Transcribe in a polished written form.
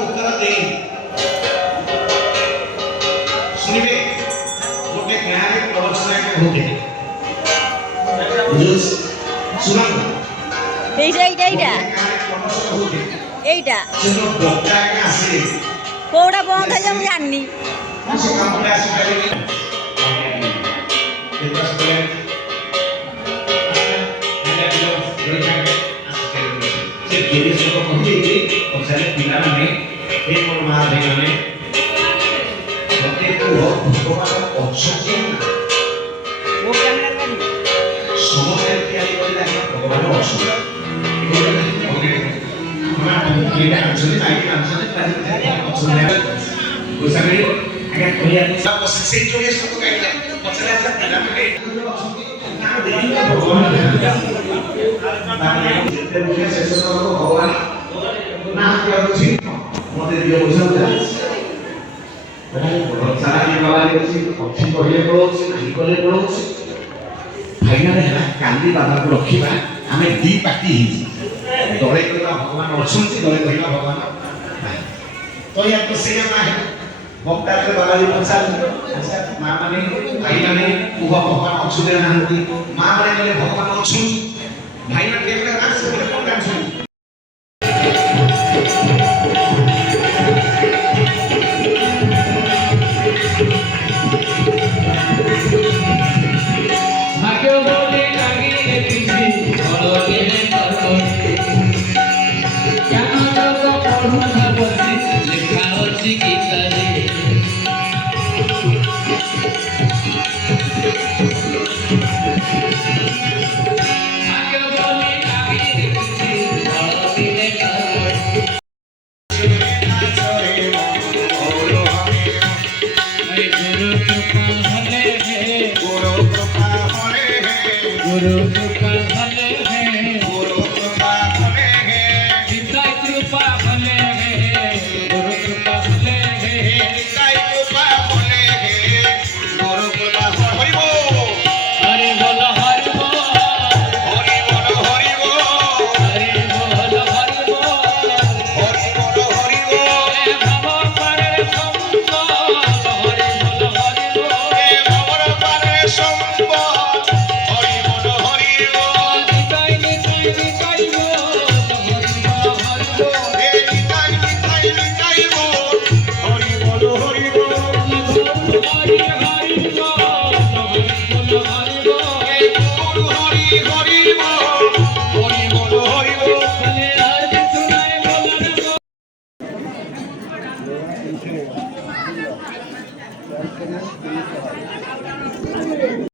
उत्तर दे सुनिबे गोटे गाँव में प्रवचन होते सुना এইটা কোটা বন্ধ হয়ে যাবে জানি कांदी बाबा को रखा आम दी पार्टी दले कहवा भगवान अच्छा दले कहवा भगवान तो या तो से बक्ता बाबा जी पचार अच्छा माँ मैंने भाई मैंने कुह भगवान अच्छे ना माँ मैंने भगवान अच्छे भाई मैंने कौन डांस